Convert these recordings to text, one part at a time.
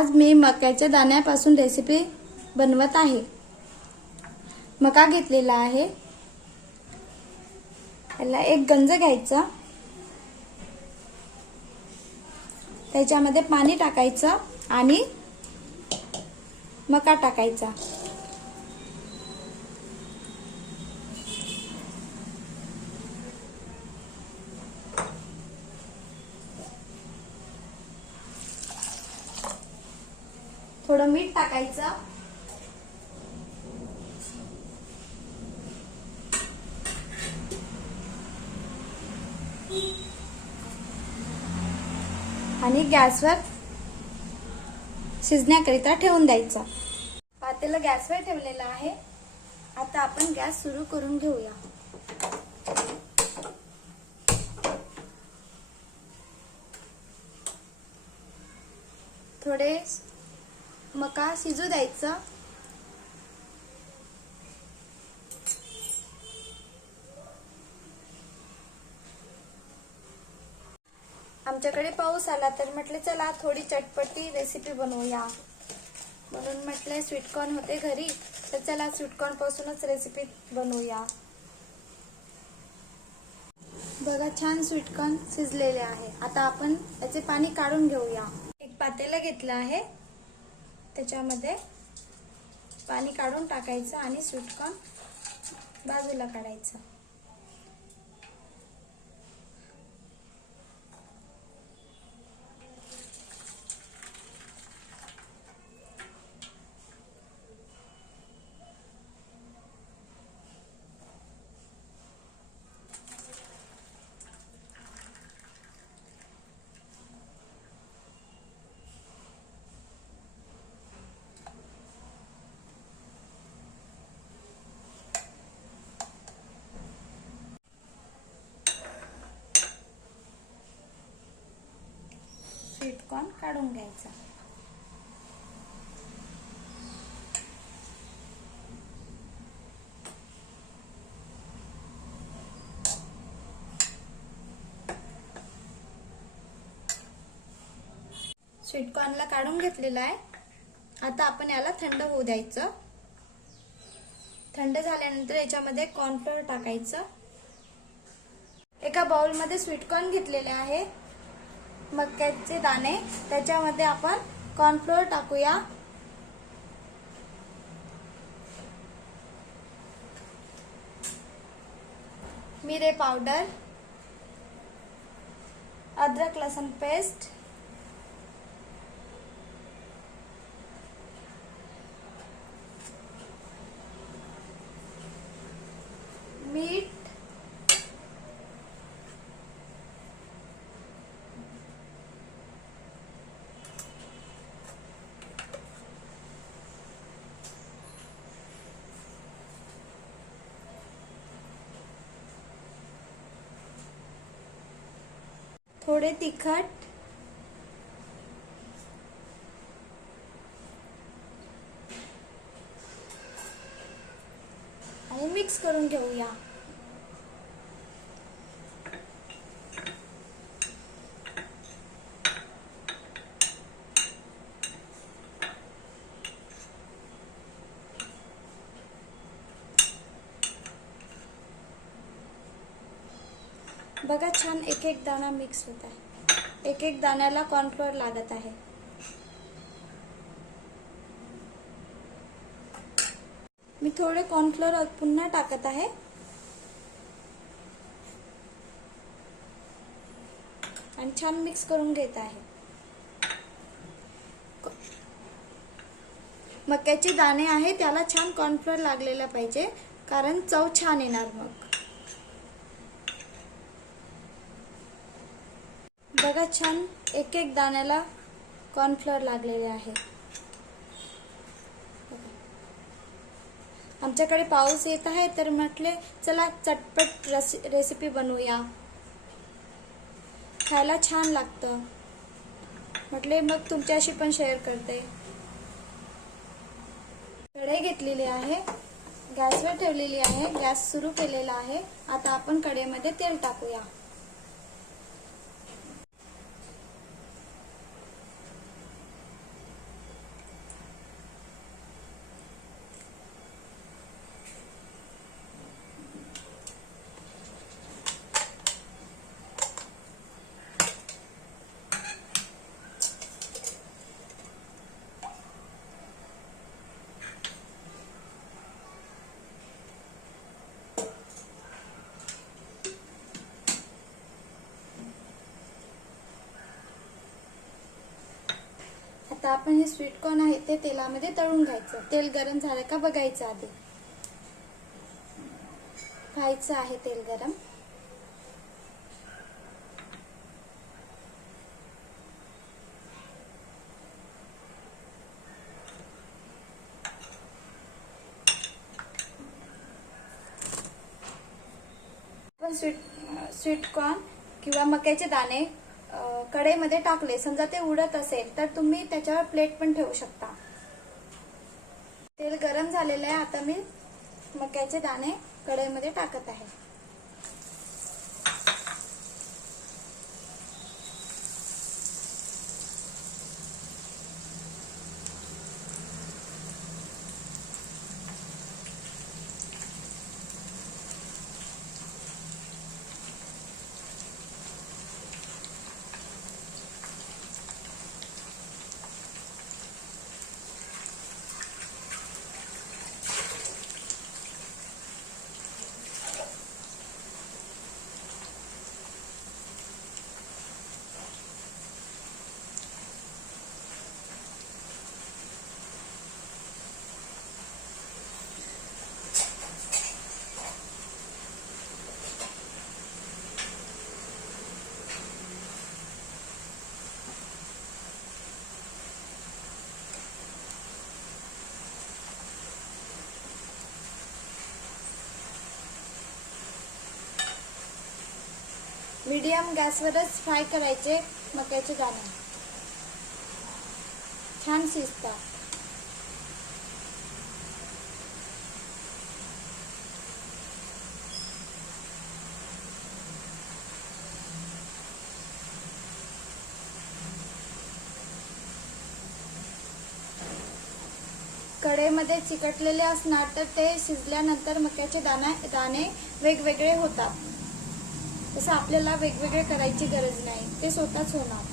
आज मी मक्याच्या दाण्यापासून रेसिपी बनवत आहे। मका घेतलेला आहे, याला एक गंज घ्यायचा, त्याच्यामध्ये पाणी टाकायचं आणि मका टाकायचा। थोडं मीठ टाकायचं, आणि गॅसवर शिजण्याकरिता ठेवून द्यायचा। पातेलं गॅसवर ठेवलेलं आहे। आता आपण गॅस सुरू करून घेऊया। थोडे मका शिजू द्यायचं। आमच्याकडे पाऊस आला तर म्हटले चला थोडी चटपटी रेसिपी बनवूया, म्हणून म्हटले स्वीटकॉर्न होते घरी, तर चला स्वीटकॉर्न पासूनच रेसिपी बनवूया। बघा छान स्वीटकॉर्न शिजलेले आहे। आता आपण त्याचे पाणी काढून घेऊया। एक पातेलं घेतलं आहे, त्याच्यामध्ये पाणी काढून टाकायचं आणि स्वीटकॉर्न बाजूला काढायचं। स्वीटकॉर्न काढून घ्यायचा। स्वीटकॉर्नला काढून घेतलेला आहे। आता आपण याला थंड होऊ द्यायचं। थंड झाल्यानंतर याच्यामध्ये कॉर्नफ्लोअर टाकायचं। एका बाउल मध्ये स्वीटकॉर्न घेतलेले आहे, मक्याचे दाणे, त्याच्यामध्ये आपण कॉर्नफ्लोअर टाकूया। मिरे पावडर, अदरक लहसुन पेस्ट, मीठ, थोडे तिखट, आणि मिक्स करून घेऊया। बघा छान एक एक दाणा मिक्स होत आहे। एक एक दाण्याला कॉर्नफ्लोअर लागत आहे। मी थोडे कॉर्नफ्लोअर पुन्हा टाकत आहे आणि छान मिक्स करून घेत आहे। मक्याचे दाणे आहे त्याला छान कॉर्नफ्लोअर लागलेला पाहिजे, कारण चव छान येणार। मग बघा छान एक एक दाण्याला कॉर्नफ्लोअर लागलेले आहे। आमच्याकडे पाऊस येत आहे तर म्हटले चला चटपट रेसिपी बनवूया, खायला छान लागतं, म्हटले मग तुमच्याशी पण शेअर करते। कढई घेतलेली आहे, गॅसवर ठेवलेली आहे, गॅस सुरू केलेला आहे। आता आपण कढईमध्ये तेल टाकूया। आता आपण हे स्वीट कॉर्न आहे ते तेलामध्ये तळून घ्यायचं. तेल गरम झालं का बघायचं आधी. व्हायचं आहे तेल गरम. आपण स्वीट कॉर्न किंवा मक्याचे दाणे कढईमध्ये टाकले, समजा ते उडत असेल तर तुम्ही त्याच्यावर प्लेट पण ठेवू शकता. तेल गरम झालेलं आहे. आता मी मक्याचे दाणे कढईमध्ये टाकत आहे. मीडियम गॅसवरच फ्राय करायचे मक्याचे दाणे, छान शिजतात. कढईमध्ये चिकटलेले असणार तर ते शिजल्यानंतर मक्याचे दाणे वेगवेगळे होतात. तसं आपल्याला वेगवेगळे करायची गरज नाही, ते स्वतःच होणार.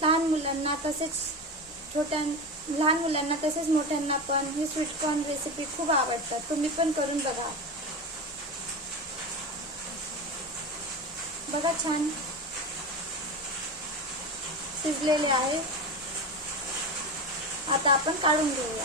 लहान मुलांना तसेच मोठ्यांना पण ही स्वीट कॉर्न रेसिपी खूप आवडतात. तुम्ही पण करून बघा. बघा छान शिजलेले आहे. आता आपण काढून घेऊया.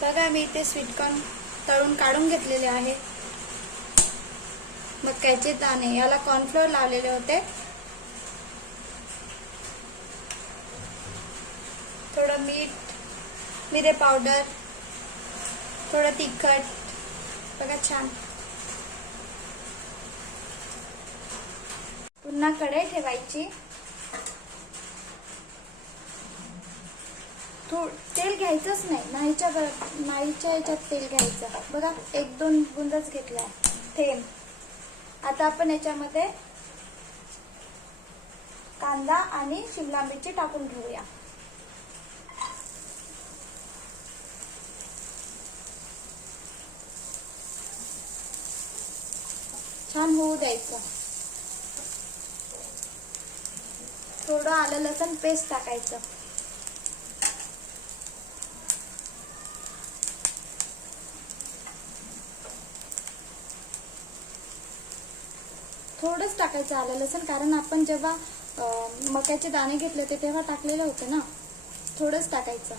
बघा मी इथे स्वीट कॉर्न तळून काढून घेतलेले आहे. मक्याचे दाणे याला कॉर्नफ्लोअर लावलेले होते. थोडं मीठ, मिरे पावडर, थोडं तिखट. बघा छान. पुन्हा कढई ठेवायची. तेल घ्यायचंच नाही, नाहीच्या याच्यात तेल घ्यायचं. बघा 1-2 बुंदच घेतलाय, थेंब. आता आपण याच्यामध्ये कांदा आणि शिमला मिरची टाकून घेऊया. छान होऊ द्यायचं. थोडं आलं लसूण पेस्ट टाकायचं. थोडंच टाकायचं आलं लसूण, कारण आपण जेव्हा मक्याचे दाणे घेतले होते तेव्हा टाकलेले होते ना. थोडंच टाकायचं.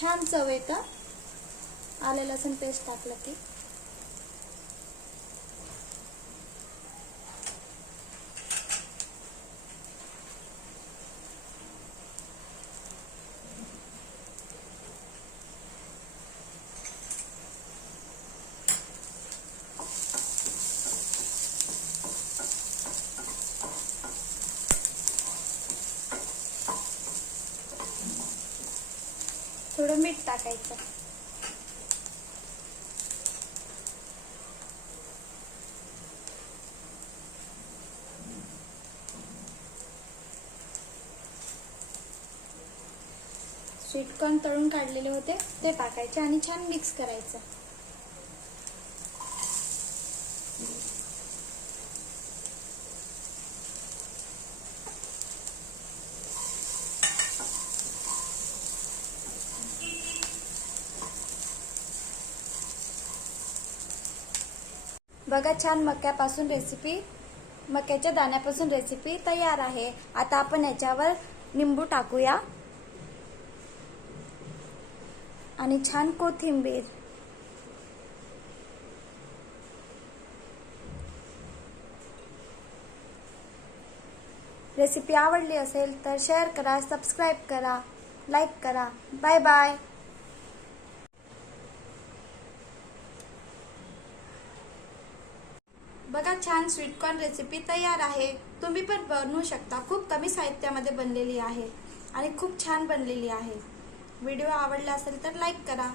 छान चव येतं आलं लसूण पेस्ट टाकलं की. थोडं मीठ टाकायचं. स्वीटकॉर्न तळून काढलेले होते ते टाकायचे आणि छान मिक्स करायचं. बघा, छान मक्याच्या दाण्यापासून रेसिपी तयार आहे. आता आपण याच्यावर लिंबू टाकूया आणि छान कोथिंबीर. रेसिपी आवडली असेल तर शेअर करा, सबस्क्राईब करा, लाईक करा. Bye bye. बघा, छान स्वीटकॉर्न रेसिपी तयार आहे. तुम्ही पण बनवू शकता. खूप कमी साहित्यामध्ये बनलेली आहे आणि खूप छान बनलेली आहे. व्हिडिओ आवडला असेल तर लाईक करा.